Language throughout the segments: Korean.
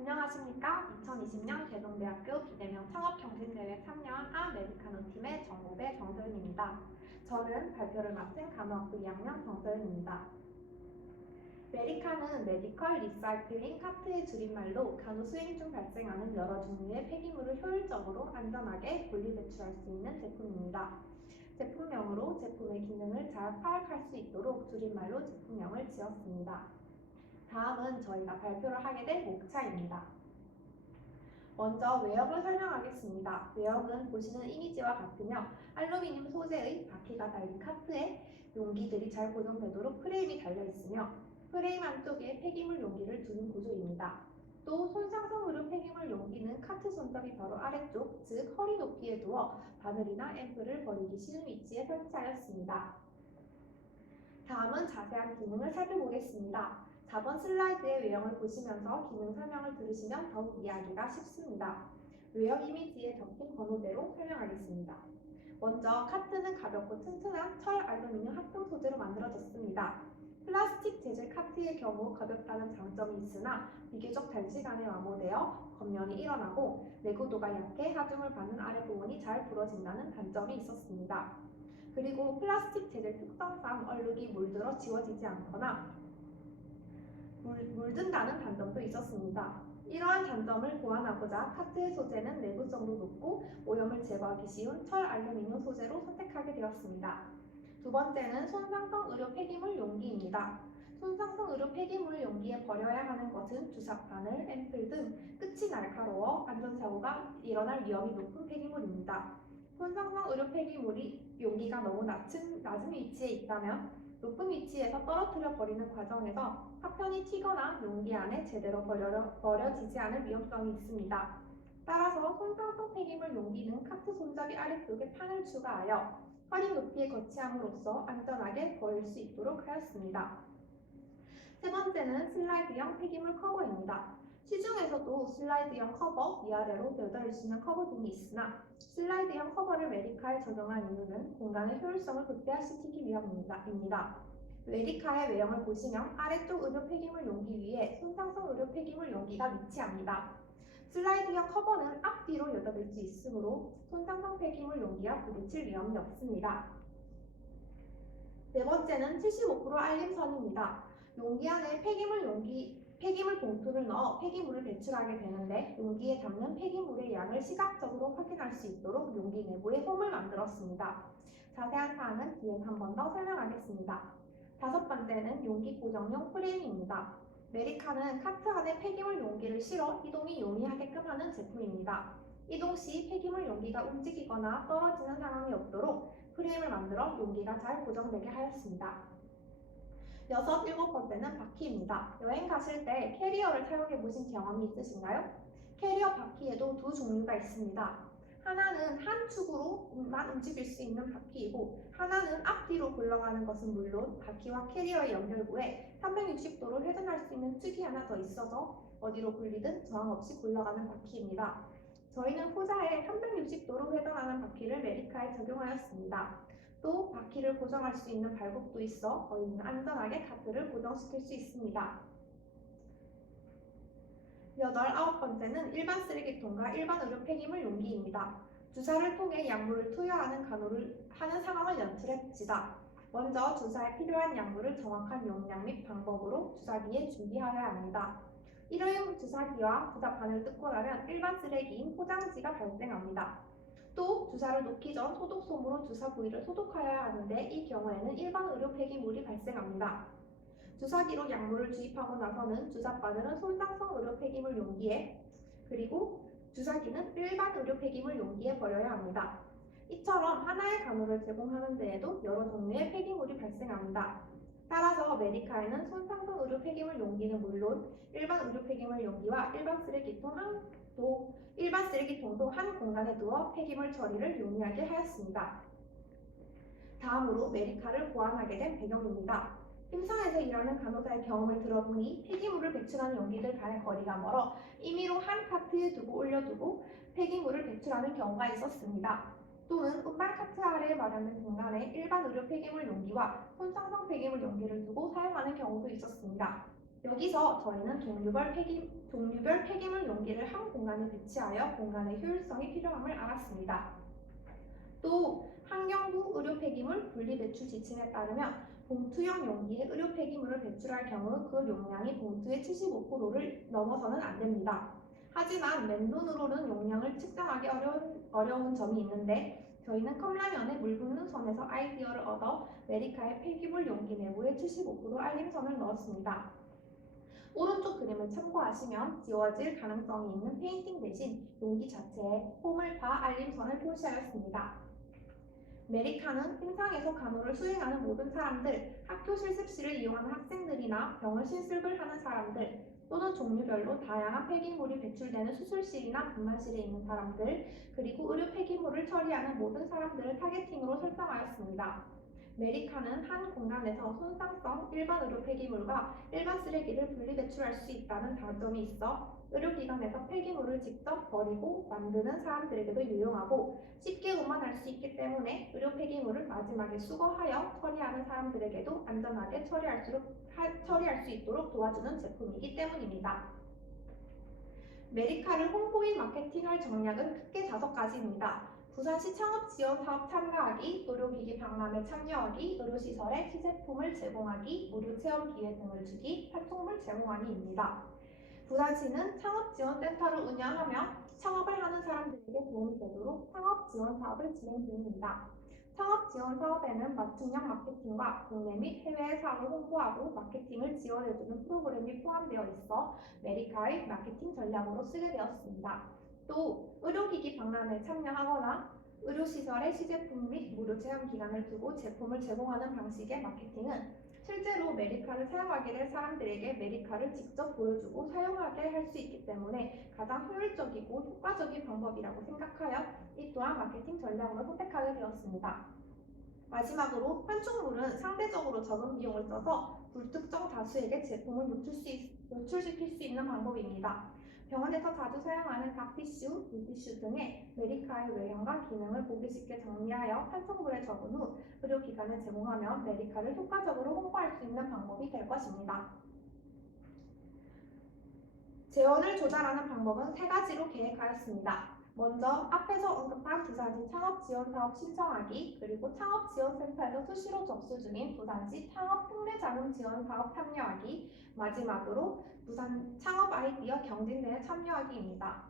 안녕하십니까? 2020년 대동대학교 비대면 창업경진대회 참여한 아메리카노 팀의 정호배 정서윤입니다. 저는 발표를 맡은 간호학부 2학년 정서윤입니다. 메리카는 메디컬 리사이클링 카트의 줄임말로 간호 수행 중 발생하는 여러 종류의 폐기물을 효율적으로 안전하게 분리 배출할 수 있는 제품입니다. 제품명으로 제품의 기능을 잘 파악할 수 있도록 줄임말로 제품명을 지었습니다. 다음은 저희가 발표를 하게 될 목차입니다. 먼저 외형을 설명하겠습니다. 외형은 보시는 이미지와 같으며 알루미늄 소재의 바퀴가 달린 카트에 용기들이 잘 고정되도록 프레임이 달려 있으며 프레임 안쪽에 폐기물 용기를 두는 구조입니다. 또 손상성 의료 폐기물 용기는 카트 손잡이 바로 아래쪽, 즉 허리 높이에 두어 바늘이나 앰플을 버리기 쉬운 위치에 설치하였습니다. 다음은 자세한 기능을 살펴보겠습니다. 4번 슬라이드의 외형을 보시면서 기능 설명을 들으시면 더욱 이해하기가 쉽습니다. 외형 이미지에 적힌 번호대로 설명하겠습니다. 먼저 카트는 가볍고 튼튼한 철 알루미늄 합금 소재로 만들어졌습니다. 플라스틱 재질 카트의 경우 가볍다는 장점이 있으나 비교적 단시간에 완모되어 겉면이 일어나고 내구도가 약해 하중을 받는 아래 부분이 잘 부러진다는 단점이 있었습니다. 그리고 플라스틱 재질 특성상 얼룩이 물들어 지워지지 않거나 물든다는 단점도 있었습니다. 이러한 단점을 보완하고자 카트의 소재는 내구성도 높고 오염을 제거하기 쉬운 철 알루미늄 소재로 선택하게 되었습니다. 두 번째는 손상성 의료 폐기물 용기입니다. 손상성 의료 폐기물 용기에 버려야 하는 것은 주사바늘, 앰플 등 끝이 날카로워 안전사고가 일어날 위험이 높은 폐기물입니다. 손상성 의료 폐기물이 용기가 너무 낮은 위치에 있다면 높은 위치에서 떨어뜨려 버리는 과정에서 파편이 튀거나 용기 안에 제대로 버려지지 않을 위험성이 있습니다. 따라서 손상성 폐기물 용기는 카트 손잡이 아래쪽에 판을 추가하여 허리 높이에 거치함으로써 안전하게 버릴 수 있도록 하였습니다. 세 번째는 슬라이드형 폐기물 커버입니다. 시중에서도 슬라이드형 커버, 위아래로 여덟일 수 있는 커버 등이 있으나 슬라이드형 커버를 메디카에 적용한 이유는 공간의 효율성을 극대화시키기 위함입니다. 메디카의 외형을 보시면 아래쪽 의료 폐기물 용기 위에 손상성 의료 폐기물 용기가 위치합니다. 슬라이드형 커버는 앞뒤로 여닫을 수 있으므로 손상성 폐기물 용기와 부딪힐 위험이 없습니다. 네 번째는 75% 알림선입니다. 용기 안에 폐기물 봉투를 넣어 폐기물을 배출하게 되는데 용기에 담는 폐기물의 양을 시각적으로 확인할 수 있도록 용기 내부에 홈을 만들었습니다. 자세한 사항은 뒤에 한 번 더 설명하겠습니다. 다섯 번째는 용기 고정용 프레임입니다. 메리카는 카트 안에 폐기물 용기를 실어 이동이 용이하게끔 하는 제품입니다. 이동 시 폐기물 용기가 움직이거나 떨어지는 상황이 없도록 프레임을 만들어 용기가 잘 고정되게 하였습니다. 일곱 번째는 바퀴입니다. 여행 가실 때 캐리어를 사용해 보신 경험이 있으신가요? 캐리어 바퀴에도 두 종류가 있습니다. 하나는 한 축으로만 움직일 수 있는 바퀴이고 하나는 앞뒤로 굴러가는 것은 물론 바퀴와 캐리어의 연결부에 360도로 회전할 수 있는 축이 하나 더 있어서 어디로 굴리든 저항 없이 굴러가는 바퀴입니다. 저희는 후자에 360도로 회전하는 바퀴를 메리카에 적용하였습니다. 또 바퀴를 고정할 수 있는 발굽도 있어 저희는 안전하게 카트를 고정시킬 수 있습니다. 아홉 번째는 일반 쓰레기통과 일반 의료 폐기물 용기입니다. 주사를 통해 약물을 투여하는 간호를 하는 상황을 연출해봅시다. 먼저 주사에 필요한 약물을 정확한 용량 및 방법으로 주사기에 준비하여야 합니다. 일회용 주사기와 주사바늘 뜯고 나면 일반 쓰레기인 포장지가 발생합니다. 또 주사를 놓기 전 소독솜으로 주사 부위를 소독하여야 하는데 이 경우에는 일반 의료 폐기물이 발생합니다. 주사기로 약물을 주입하고 나서는 주사바늘은 손상성 의료 폐기물 용기에 그리고 주사기는 일반 의료 폐기물 용기에 버려야 합니다. 이처럼 하나의 간호를 제공하는 데에도 여러 종류의 폐기물이 발생합니다. 따라서 메디카에는 손상성 의료 폐기물 용기는 물론 일반 의료 폐기물 용기와 일반 쓰레기통도 한 공간에 두어 폐기물 처리를 용이하게 하였습니다. 다음으로 메디카를 보완하게 된 배경입니다. 임상에서 일하는 간호사의 경험을 들어보니 폐기물을 배출하는 용기들과의 거리가 멀어 임의로 한 카트에 두고 올려두고 폐기물을 배출하는 경우가 있었습니다. 또는 운반 카트 아래에 마련된 공간에 일반 의료 폐기물 용기와 손상성 폐기물 용기를 두고 사용하는 경우도 있었습니다. 여기서 저희는 종류별 폐기물 용기를 한 공간에 배치하여 공간의 효율성이 필요함을 알았습니다. 또 환경부 의료 폐기물 분리 배출 지침에 따르면 봉투형 용기에 의료 폐기물을 배출할 경우 그 용량이 봉투의 75%를 넘어서는 안 됩니다. 하지만 맨눈으로는 용량을 측정하기 어려운 점이 있는데 저희는 컵라면에 물 붓는 선에서 아이디어를 얻어 메리카의 폐기물 용기 내부에 75% 알림선을 넣었습니다. 오른쪽 그림을 참고하시면 지워질 가능성이 있는 페인팅 대신 용기 자체에 호물파 알림선을 표시하였습니다. 메리카는 행상에서 간호를 수행하는 모든 사람들, 학교 실습실을 이용하는 학생들이나 병을 실습을 하는 사람들, 또는 종류별로 다양한 폐기물이 배출되는 수술실이나 분만실에 있는 사람들, 그리고 의료 폐기물을 처리하는 모든 사람들을 타겟팅으로 설정하였습니다. 메리카는 한 공간에서 손상성 일반 의료 폐기물과 일반 쓰레기를 분리 배출할 수 있다는 장점이 있어 의료기관에서 폐기물을 직접 버리고 만드는 사람들에게도 유용하고 쉽게 운반할 수 있기 때문에 의료 폐기물을 마지막에 수거하여 처리하는 사람들에게도 안전하게 처리할 수 있도록 도와주는 제품이기 때문입니다. 메리카를 홍보인 마케팅할 전략은 크게 5가지입니다. 부산시 창업지원사업 참가하기, 의료기기 박람회 참여하기, 의료시설에 시제품을 제공하기, 무료 체험 기회 등을 주기, 판촉물 제공하기입니다. 부산시는 창업지원센터를 운영하며 창업을 하는 사람들에게 도움이 되도록 창업지원사업을 진행 중입니다. 창업지원사업에는 맞춤형 마케팅과 국내 및 해외 사업을 홍보하고 마케팅을 지원해주는 프로그램이 포함되어 있어 메리카의 마케팅 전략으로 쓰게 되었습니다. 또 의료기기 박람회에 참여하거나 의료시설에 시제품 및 무료 체험 기간을 두고 제품을 제공하는 방식의 마케팅은 실제로 메리카를 사용하게 될 사람들에게 메리카를 직접 보여주고 사용하게 할 수 있기 때문에 가장 효율적이고 효과적인 방법이라고 생각하여 이 또한 마케팅 전략으로 선택하게 되었습니다. 마지막으로 판촉물은 상대적으로 적은 비용을 써서 불특정 다수에게 제품을 노출시킬 수 있는 방법입니다. 병원에서 자주 사용하는 각티슈, 물티슈 등의 메리카의 외형과 기능을 보기 쉽게 정리하여 판촉물에 적은 후 의료기관에 제공하면 메리카를 효과적으로 홍보할 수 있는 방법이 될 것입니다. 재원을 조달하는 방법은 3가지로 계획하였습니다. 먼저 앞에서 언급한 부산시 창업지원사업 신청하기, 그리고 창업지원센터에서 수시로 접수 중인 부산시 창업특례자금지원사업 참여하기, 마지막으로 부산 창업 아이디어 경진대회 참여하기입니다.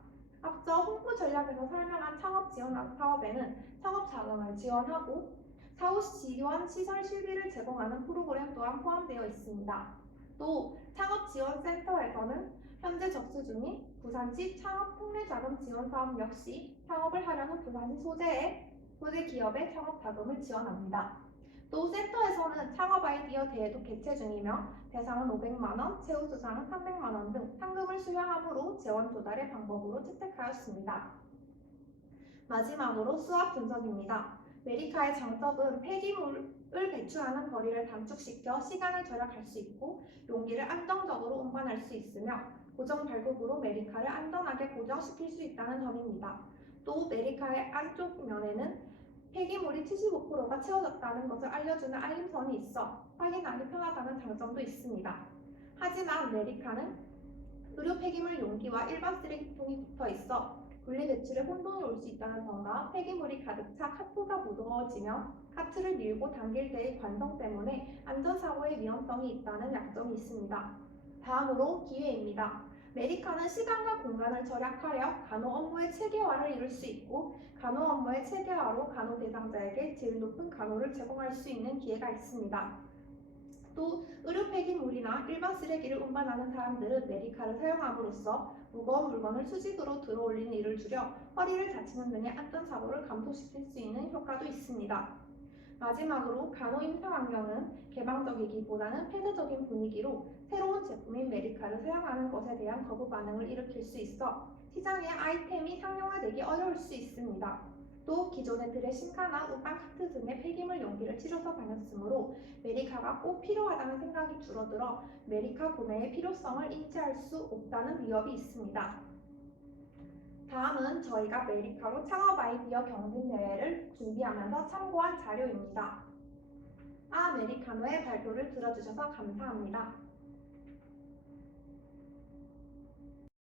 앞서 홍보 전략에서 설명한 창업지원사업에는 창업자금을 지원하고 사후 지원 시설 실비를 제공하는 프로그램 또한 포함되어 있습니다. 또 창업지원센터에서는 현재 접수 중인 부산시 창업특례자금지원사업 역시 창업을 하려는 부산시 소재 기업의 창업자금을 지원합니다. 또 센터에서는 창업 아이디어 대회도 개최 중이며 대상은 500만원, 최우수상은 300만원 등 상금을 수여함으로 재원 조달의 방법으로 채택하였습니다. 마지막으로 수학 분석입니다. 메리카의 장점은 폐기물을 배출하는 거리를 단축시켜 시간을 절약할 수 있고 용기를 안정적으로 운반할 수 있으며 고정 발굽으로 메리카를 안전하게 고정시킬 수 있다는 점입니다. 또 메리카의 안쪽 면에는 폐기물이 75%가 채워졌다는 것을 알려주는 알림선이 있어 확인하기 편하다는 장점도 있습니다. 하지만 메리카는 의료 폐기물 용기와 일반 쓰레기통이 붙어 있어 분리 배출에 혼돈이 올 수 있다는 점과 폐기물이 가득 차 카트가 무거워지며 카트를 밀고 당길 때의 관성 때문에 안전사고의 위험성이 있다는 약점이 있습니다. 다음으로 기회입니다. 메리카는 시간과 공간을 절약하여 간호 업무의 체계화를 이룰 수 있고 간호 업무의 체계화로 간호 대상자에게 질 높은 간호를 제공할 수 있는 기회가 있습니다. 또 의료 폐기물이나 일반 쓰레기를 운반하는 사람들은 메리카를 사용함으로써 무거운 물건을 수직으로 들어올리는 일을 줄여 허리를 다치는 등의 안전사고를 감소시킬 수 있는 효과도 있습니다. 마지막으로 간호 임상 환경은 개방적이기보다는 폐쇄적인 분위기로 새로운 제품인 메리카를 사용하는 것에 대한 거부 반응을 일으킬 수 있어 시장에 아이템이 상용화되기 어려울 수 있습니다. 또 기존의 드레싱카나 우방 카트 등의 폐기물 용기를 치료서 다녔으므로 메리카가 꼭 필요하다는 생각이 줄어들어 메리카 구매의 필요성을 인지할 수 없다는 위협이 있습니다. 다음은 저희가 메리카로 창업 아이디어 경진대회를 준비하면서 참고한 자료입니다. 아메리카노의 발표를 들어주셔서 감사합니다.